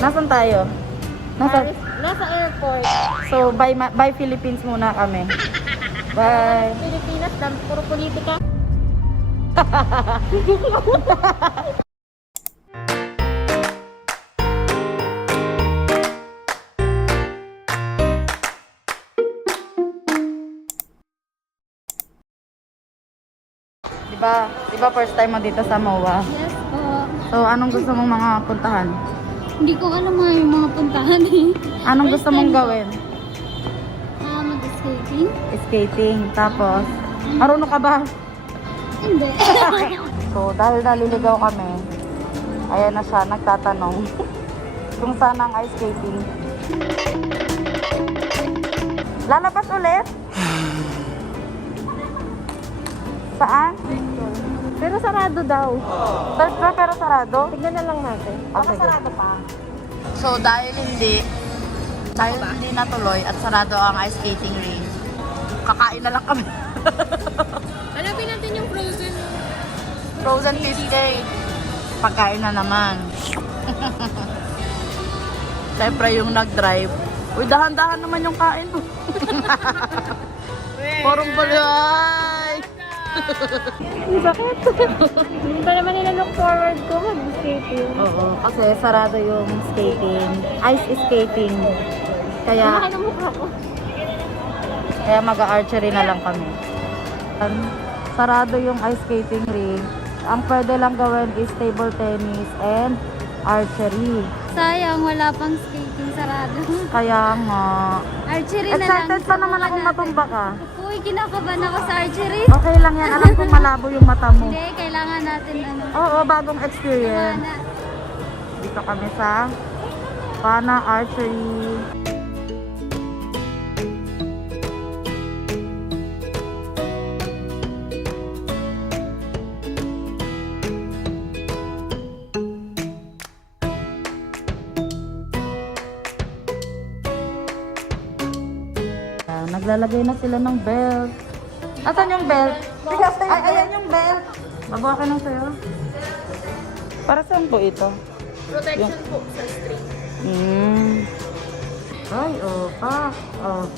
Nasaan tayo? Nasa airport. So, bye Philippines muna kami. Bye. Pilipinas, puro politika. Diba first time mo dito sa MOA? Yes po. So, anong gusto mong mga puntahan? Hindi ko alam nga yung mga puntahan eh. Anong First gusto mong time ko. gawin? Mag-skating? Skating. Tapos, marunong ka ba? Hindi. So, dahil naliligaw kami, ayan na siya, nagtatanong kung saan ang ice skating. Lalabas ulit? Saan? Pero sarado daw. Third floor pero sarado? Tignan na lang natin. Baka sige. sarado pa. So, dahil hindi natuloy at sarado ang ice skating ring, kakain na lang kami. Hanapin natin yung frozen. Frozen cheesecake. Pagkain na naman. Siyempre yung nag-drive. Uy, dahan-dahan naman yung kain mo. Porong balay. Bakit? Hindi pa naman nila look forward ko mag-skating. Oo, kasi sarado yung skating. Ice skating. Kaya Malaki ng mukha ko. mag-archery na lang kami. Sarado yung ice skating ring. Ang pwede lang gawin is table tennis and archery. Sayang, wala pang skating sarado. Kaya nga. Archery na lang. Excited pa naman ako matumba ka. Uy, kinakabahan ako sa archery. Okay lang yan. Alam kong malabo yung mata mo. Hindi, kailangan natin Oo, bagong experience. Mana. Dito kami sa Pana Archery. Naglalagay na sila ng belt. Asan yung belt? Ay, ayan yung belt. Babawa ka nang sa'yo. Para saan po ito? Protection po sa string. Ay, oh, pa. Oh.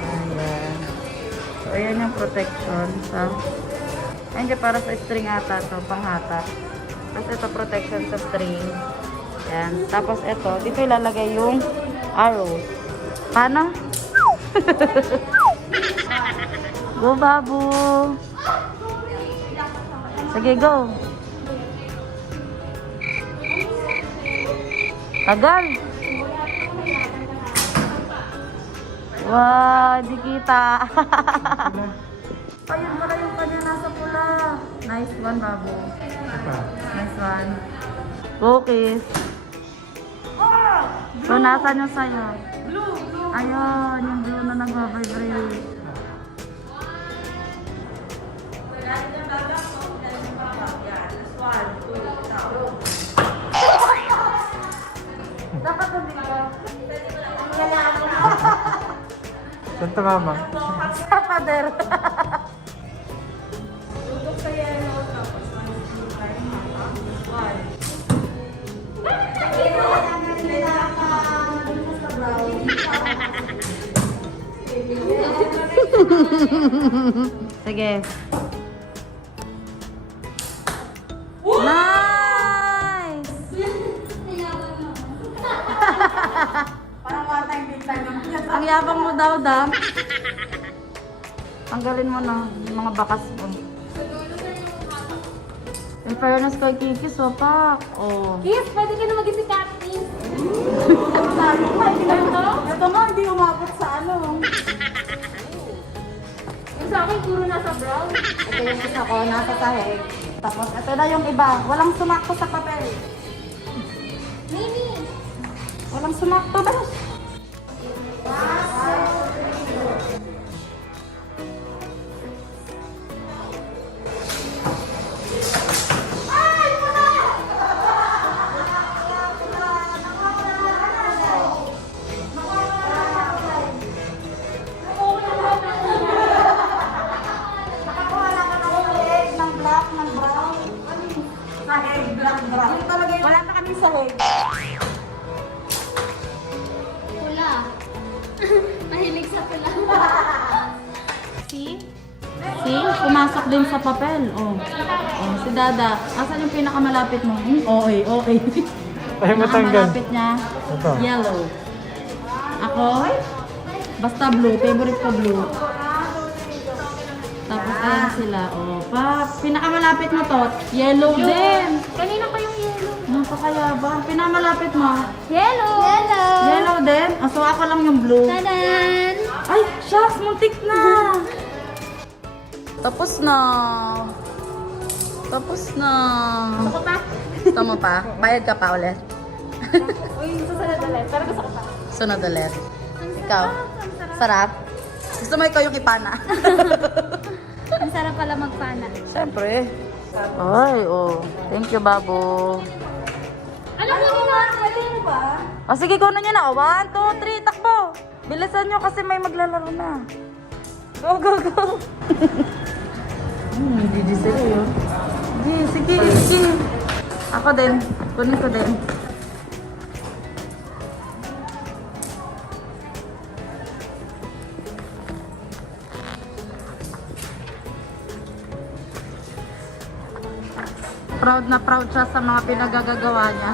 Ayan. So, ayan yung protection sa... Ayan dyan, para sa string ata to, panghata. Tapos ito, protection sa string. Ayan. Tapos ito, dito ilalagay yung arrow. Paano? Go, babu! Sige, go! Tagal! Wow, di kita! Ayun pala yung kanya nasa pula. Nice one, babu. Nice one. Go, kiss. So, nasan yung sayo? Ayun, yung blue na nag-vibrate. Dapat hindi ka. Saan ka, mama? Sa pader. Sige. Nice! Ang yabang mo daw, Dam. Tanggalin mo na yung mga bakas mo. In fairness kay Kiki, sopak. Oh. Kiss, pwede ka na mag-isip practice. Ito nga, hindi umabot sa ano. Yung sa akin, puro nasa brown. Ito yung isa ko, nasa sahig. Tapos ito na yung iba. Walang sumakto sa papel. Mimi! Walang sumakto ba? Nakakuha na ka ng black, ng brown. Sahig, black, brown. Yung talaga yung Pula. Mahilig sa pula. See? See? Pumasok din sa papel. Oh. Oh, si Dada. Asan yung pinakamalapit mo? Okay, okay. Ay, matanggal. Pinakamalapit niya, Ito. yellow. Ako, basta blue. Favorite ko blue. Tapos ayan sila. Oh, pinakamalapit mo to, yellow din. Kanina pa yung yellow. Napakayabang. Pinakamalapit mo, Yellow! Yellow! yellow din. Oh, so ako lang yung blue. Tadan! Ay, shucks, muntik na. Tapos na. Tapos na. Gusto ko pa? Tama pa? Bayad ka pa ulit? Uy, susunod ulit. Pero gusto ko pa. Sunod ulit. Ikaw? Sarap? Gusto mo ikaw yung ipana? Ang sarap pala magpana. Siyempre. Ay, oh. Thank you, Babo. Alam mo nila? Pwede mo ba? O sige, kunin nyo na. 1, 2, 3, takbo. Bilisan nyo kasi may maglalaro na. Go, go, go. Gigi sila yun. Sige, sige. Ako din. Kunin ko din. Proud na proud siya sa mga pinagagagawa niya.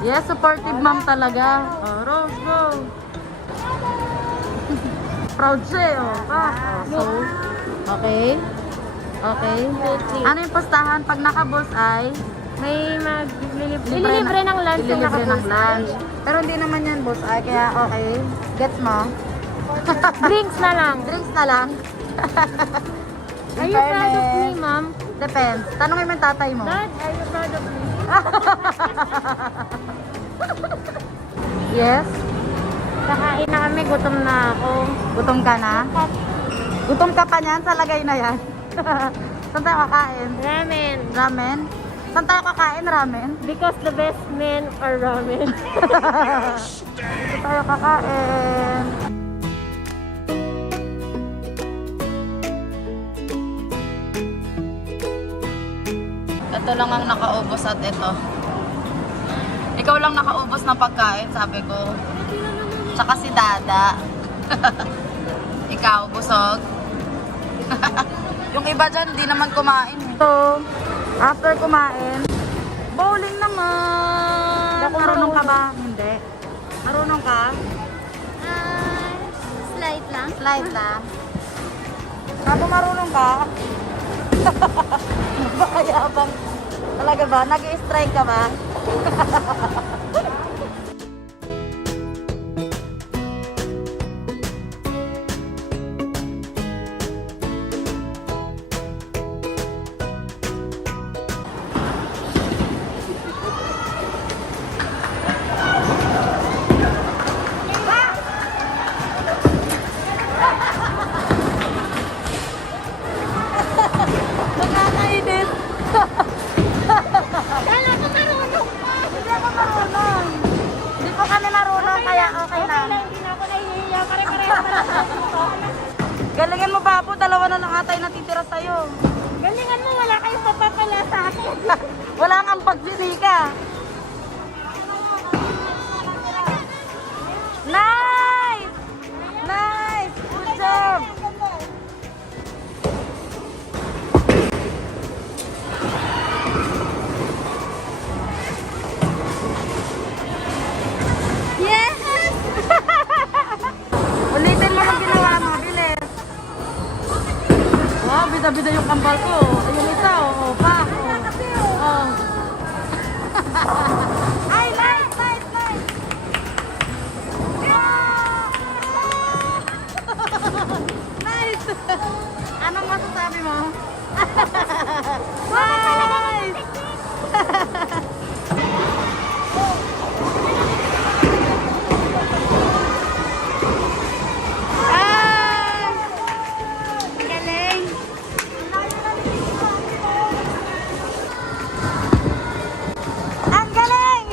Yes, supportive mom talaga. Oh, Rose, go. Proud siya eh, oh. So, okay. Okay. Ano yung postahan? Pag naka-bullseye, May maglilibre ng lunch yung ililibre ng nakapos. lunch. Pero hindi naman yan bullseye, kaya okay. Gets mo? Drinks na lang. Drinks na lang. Are you proud of me, ma'am? Depends. Tanungin mo yung tatay mo. Dad, are you proud of me? Yes? Kakain na kami, gutom na ako. Gutom ka na? Gutom ka pa niyan sa lagay na yan. Saan tayo kakain? Ramen. Ramen? Saan tayo kakain? Ramen? Because the best men are ramen. Dito tayo kakain. Ito lang ang nakaubos at ito. Ikaw lang nakaubos ng pagkain, sabi ko. Tsaka si Dada. Ikaw, busog. Yung iba dyan, di naman kumain. So, after kumain, bowling naman. Marunong ka ba? Hindi. Marunong ka? Slight lang. Slide lang. Sabi marunong ka? Napakayabang. Talaga ba? Nag-i-strike ka ba? Nakakainis. Kala ko marunong pa. Hindi ako marunong. Hindi po kami marunong, kaya okay lang. Hindi na ako nahihiya. Pare-pareho pa lang ako. Galingin mo, Babo. Dalawa na lang ata yung natitira sa'yo. Galingan mo, wala kayong papapala sa akin. Wala kang pagsinika. Nice! Nice! Good job! Yes! Ulitin mo yung ginawa mo, bilis. Wow, bida-bida yung kambal ko. Ayun isa, oh, pa. Oh. Ay, nice, nice, nice. Nice. Anong masasabi mo? Nice. Ah! Galing. Ang galing!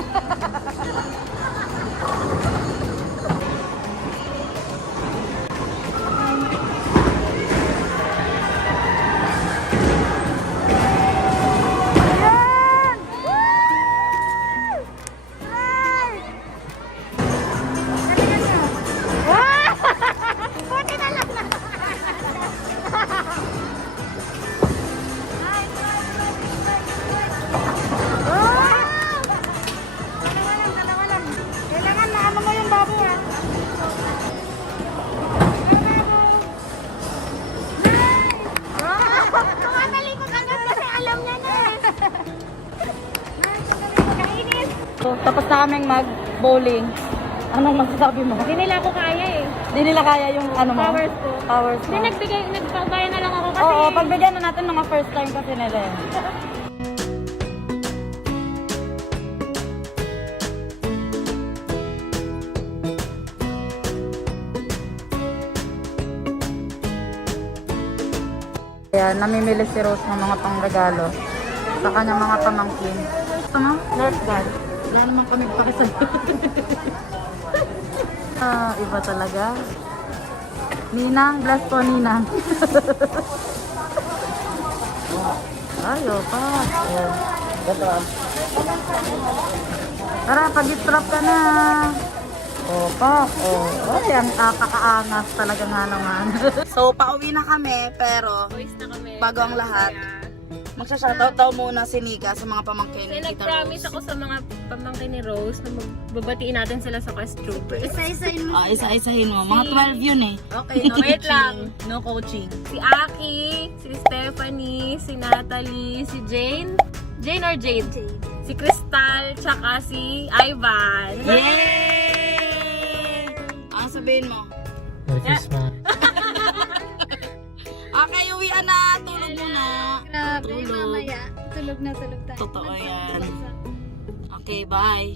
ko. Tapos na kaming mag-bowling. Anong masasabi mo? Hindi nila ako kaya eh. Hindi nila kaya yung ano mo? Powers ko. Powers mo. Hindi nagpabaya na lang ako kasi. Oo, pagbigyan na natin mga first time kasi nila eh. Ayan, namimili si Rose ng mga pangregalo sa kanyang mga pamangkin. Ito mo? Nerf gun. Wala naman kami pakisayo. Iba talaga. Ninang, bless po Ninang. Ayo pa. Tara, pag-itrap ka na. Pa. Ay, ang kakakaangas talaga nga naman. So, pauwi na kami, pero Boys na kami. bago ang lahat, magsha-shoutout daw muna si Nika sa mga pamangkin Kasi ni Tita nag-promise Rose. ako sa mga pamangkin ni Rose na magbabatiin natin sila sa Quest Troopers. Isa-isahin mo. Mga 12 yun eh. Okay, no, wait lang. No coaching. Si Aki, si Stephanie, si Natalie, si Jane. Jane or Jade? Si Crystal, tsaka si Ivan. Yay! Ang sabihin mo? Merry Christmas. Okay, uwian na. Tulog muna. Grabe, Tulog. mamaya. Tulog na tayo. Totoo yan. Okay, bye.